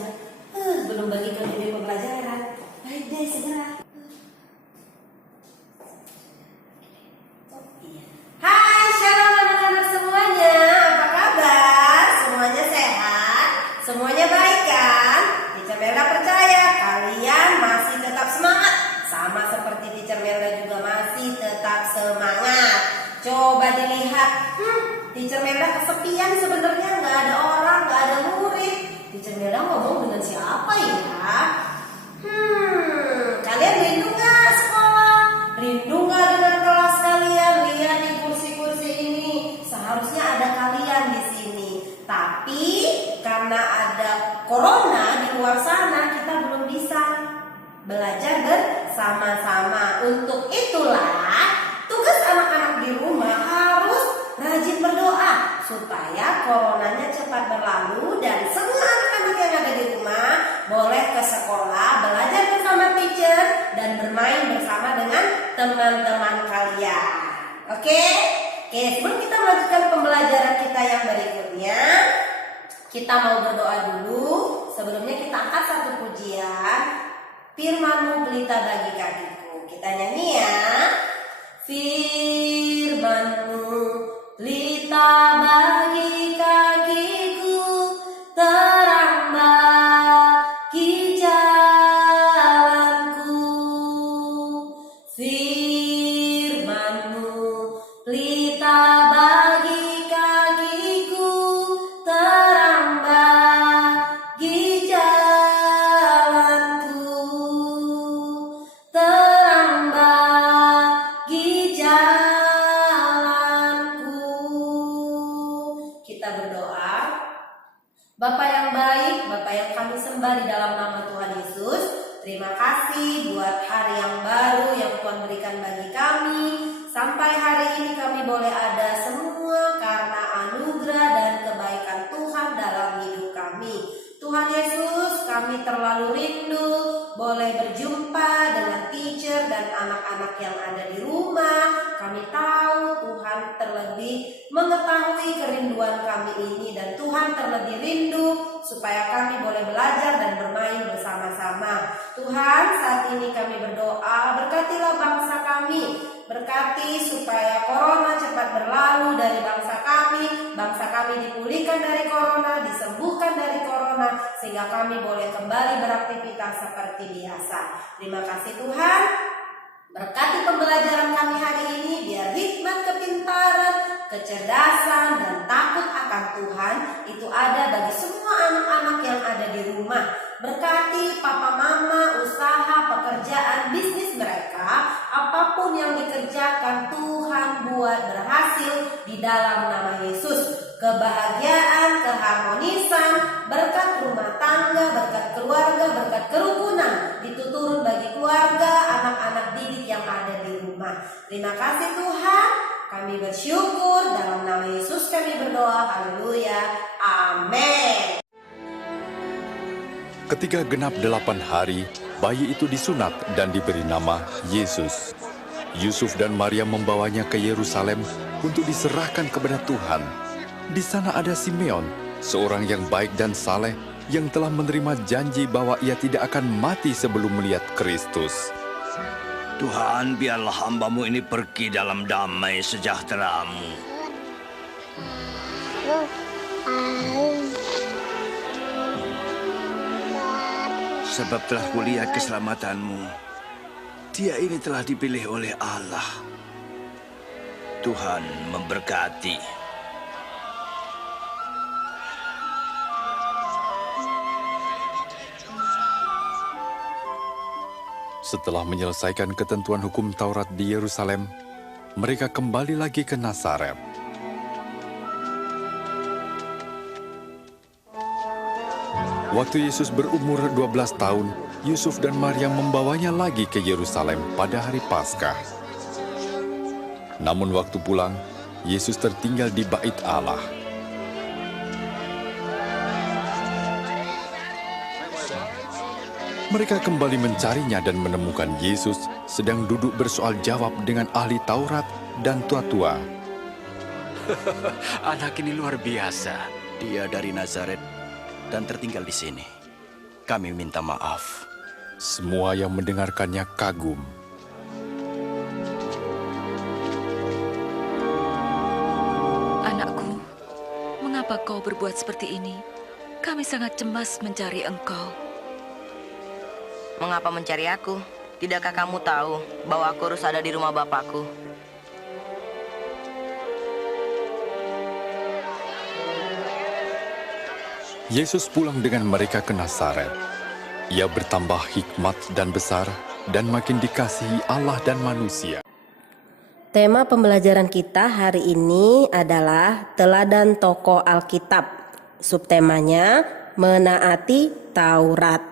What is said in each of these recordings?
belajar. Belum bagikan video pembelajaran. Baik deh, segera. Hai, shalom anak-anak semuanya. Apa kabar? Semuanya sehat? Semuanya baik kan? Teacher Melda percaya kalian masih tetap semangat. Sama seperti Teacher Melda juga masih tetap semangat. Coba dilihat, Teacher Melda kesepian sebenarnya, nggak ada orang, nggak ada murid. Teacher Melda ngomong dengan siapa ya? Kalian rindu nggak sekolah? Rindu nggak dengan kelas kalian? Lihat di kursi-kursi ini, seharusnya ada kalian di sini. Tapi karena ada corona di luar sana, kita belum bisa belajar bersama-sama. Untuk itulah tugas anak-anak di rumah harus rajin berdoa supaya coronanya cepat berlalu dan semua anak-anak yang ada di rumah boleh ke sekolah, belajar bersama teacher dan bermain bersama dengan teman-teman kalian. Oke, sebelum kita melanjutkan pembelajaran kita yang berikutnya, kita mau berdoa dulu. Sebelumnya kita angkat satu pujian, Firman-Mu pelita bagi kakiku. Kita nyanyi ya. Firman-Mu pelita bagi kakiku, terang bagi jalanku. Firman-Mu pelita bagi kakiku, terang bagi jalanku. Terang bagi jalanku. Kita berdoa. Bapa yang baik, Bapa yang kami sembah di dalam nama Tuhan Yesus, terima kasih buat hari yang baru yang Tuhan berikan bagi kami. Sampai hari ini kami boleh ada semua karena anugerah dan kebaikan Tuhan dalam hidup kami. Tuhan Yesus, kami terlalu rindu boleh berjumpa dengan teacher dan anak-anak yang ada di rumah. Kami tahu Tuhan terlebih mengetahui kerinduan kami ini dan Tuhan terlebih rindu supaya kami boleh belajar dan bermain bersama-sama. Tuhan, saat ini kami berdoa, berkatilah bangsa kami. Berkati supaya corona cepat berlalu dari bangsa kami dipulihkan dari corona, disembuhkan dari corona, sehingga kami boleh kembali beraktivitas seperti biasa. Terima kasih Tuhan. Berkati pembelajaran kami hari ini, biar hikmat, kepintaran, kecerdasan, dan takut akan Tuhan itu ada bagi semua anak-anak yang ada di rumah. Berkati papa mama, usaha, pekerjaan, bisnis mereka, apapun yang dikerjakan Tuhan buat berhasil di dalam nama Yesus. Kebahagiaan, keharmonisan, berkat rumah tangga, berkat keluarga, berkat kerukunan itu turun bagi keluarga, anak-anak didik yang ada di rumah. Terima kasih Tuhan, kami bersyukur dalam nama Yesus kami berdoa. Haleluya, amin. Ketika genap 8 hari, bayi itu disunat dan diberi nama Yesus. Yusuf dan Maria membawanya ke Yerusalem untuk diserahkan kepada Tuhan. Di sana ada Simeon, seorang yang baik dan saleh, yang telah menerima janji bahwa ia tidak akan mati sebelum melihat Kristus. Tuhan, biarlah hamba-Mu ini pergi dalam damai sejahtera-Mu. Sebab telah kulihat keselamatan-Mu. Dia ini telah dipilih oleh Allah. Tuhan memberkati. Setelah menyelesaikan ketentuan hukum Taurat di Yerusalem, mereka kembali lagi ke Nazaret. Waktu Yesus berumur 12 tahun, Yusuf dan Maria membawanya lagi ke Yerusalem pada hari Paskah. Namun waktu pulang, Yesus tertinggal di Bait Allah. Mereka kembali mencarinya dan menemukan Yesus sedang duduk bersoal jawab dengan ahli Taurat dan tua-tua. Anak ini luar biasa. Dia dari Nazaret dan tertinggal di sini. kami minta maaf. Semua yang mendengarkannya kagum. Anakku, mengapa kau berbuat seperti ini? Kami sangat cemas mencari engkau. Mengapa mencari aku? Tidakkah kamu tahu bahwa aku harus ada di rumah Bapakku? Yesus pulang dengan mereka ke Nazaret. Ia bertambah hikmat dan besar dan makin dikasihi Allah dan manusia. Tema pembelajaran kita hari ini adalah teladan tokoh Alkitab. Subtemanya menaati Taurat.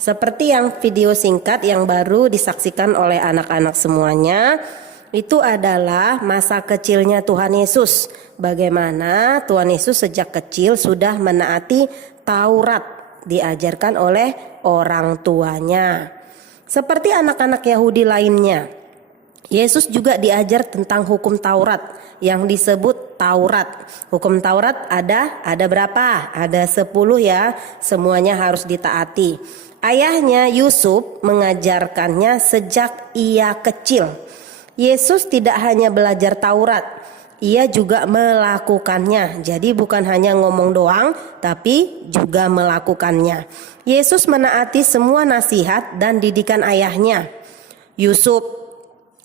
Seperti yang video singkat yang baru disaksikan oleh anak-anak semuanya, itu adalah masa kecilnya Tuhan Yesus. Bagaimana Tuhan Yesus sejak kecil sudah menaati Taurat, diajarkan oleh orang tuanya. Seperti anak-anak Yahudi lainnya, Yesus juga diajar tentang hukum Taurat yang disebut Taurat. Hukum Taurat ada berapa? Ada 10 ya, semuanya harus ditaati. Ayahnya Yusuf mengajarkannya sejak ia kecil. Yesus tidak hanya belajar Taurat, ia juga melakukannya. Jadi bukan hanya ngomong doang, tapi juga melakukannya. Yesus menaati semua nasihat dan didikan ayahnya, Yusuf.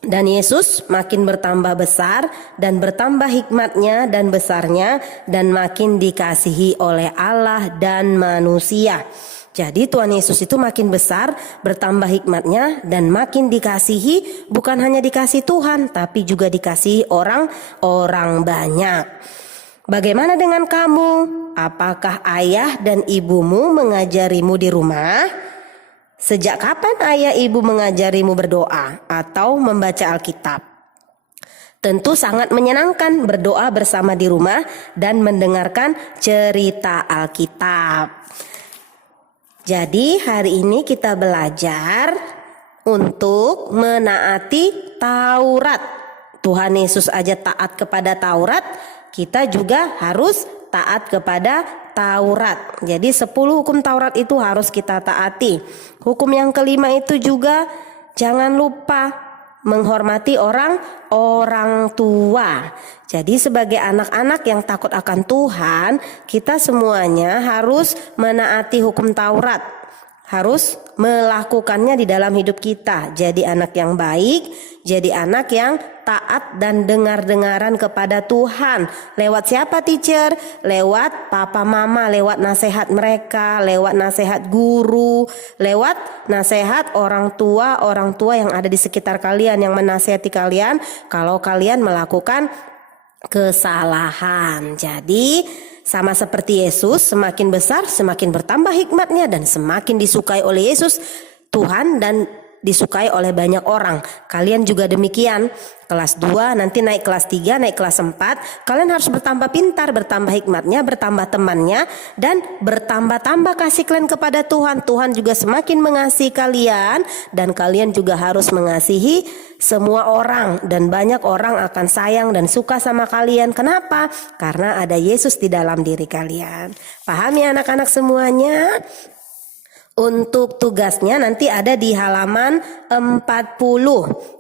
Dan Yesus makin bertambah besar dan bertambah hikmatnya dan besarnya dan makin dikasihi oleh Allah dan manusia. Jadi Tuhan Yesus itu makin besar, bertambah hikmatnya dan makin dikasihi, bukan hanya dikasih Tuhan tapi juga dikasihi orang banyak. Bagaimana dengan kamu? Apakah ayah dan ibumu mengajarimu di rumah? Sejak kapan ayah ibu mengajarimu berdoa atau membaca Alkitab? Tentu sangat menyenangkan berdoa bersama di rumah dan mendengarkan cerita Alkitab. Jadi hari ini kita belajar untuk menaati Taurat. Tuhan Yesus aja taat kepada Taurat, kita juga harus taat kepada Taurat. Jadi 10 hukum Taurat itu harus kita taati. Hukum yang kelima itu juga jangan lupa menghormati orang tua. Jadi sebagai anak-anak yang takut akan Tuhan, kita semuanya harus menaati hukum Taurat. Harus melakukannya di dalam hidup kita. Jadi anak yang baik, jadi anak yang taat dan dengar-dengaran kepada Tuhan. Lewat siapa teacher? Lewat papa mama, lewat nasihat mereka, lewat nasihat guru, lewat nasihat orang tua yang ada di sekitar kalian yang menasihati kalian kalau kalian melakukan kesalahan. Jadi sama seperti Yesus, semakin besar semakin bertambah hikmatnya dan semakin disukai oleh Yesus Tuhan dan disukai oleh banyak orang. Kalian juga demikian. Kelas 2 nanti naik kelas 3, naik kelas 4. Kalian harus bertambah pintar, bertambah hikmatnya, bertambah temannya, dan bertambah-tambah kasih kalian kepada Tuhan. Tuhan juga semakin mengasihi kalian dan kalian juga harus mengasihi semua orang. Dan banyak orang akan sayang dan suka sama kalian. Kenapa? Karena ada Yesus di dalam diri kalian. Paham ya anak-anak semuanya? Untuk tugasnya nanti ada di halaman 40.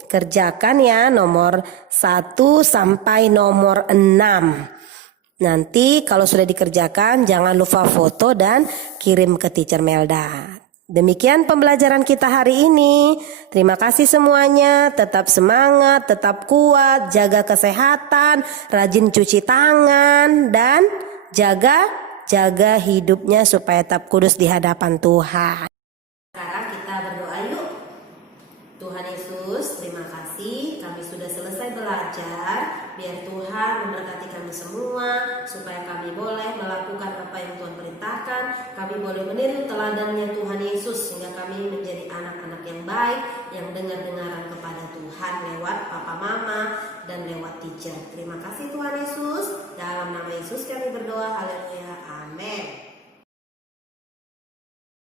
Kerjakan ya nomor 1 sampai nomor 6. Nanti kalau sudah dikerjakan jangan lupa foto dan kirim ke Teacher Melda. Demikian pembelajaran kita hari ini. Terima kasih semuanya. Tetap semangat, tetap kuat, jaga kesehatan, rajin cuci tangan dan jaga hidupnya supaya tetap kudus di hadapan Tuhan. Sekarang kita berdoa yuk. Tuhan Yesus, terima kasih kami sudah selesai belajar. Biar Tuhan memberkati kami semua supaya kami boleh melakukan apa yang Tuhan perintahkan. Kami boleh meniru teladannya Tuhan Yesus sehingga kami menjadi anak-anak yang baik yang dengar-dengaran kepada Tuhan lewat papa mama dan lewat teacher. Terima kasih Tuhan Yesus. Dalam nama Yesus kami berdoa. Haleluya.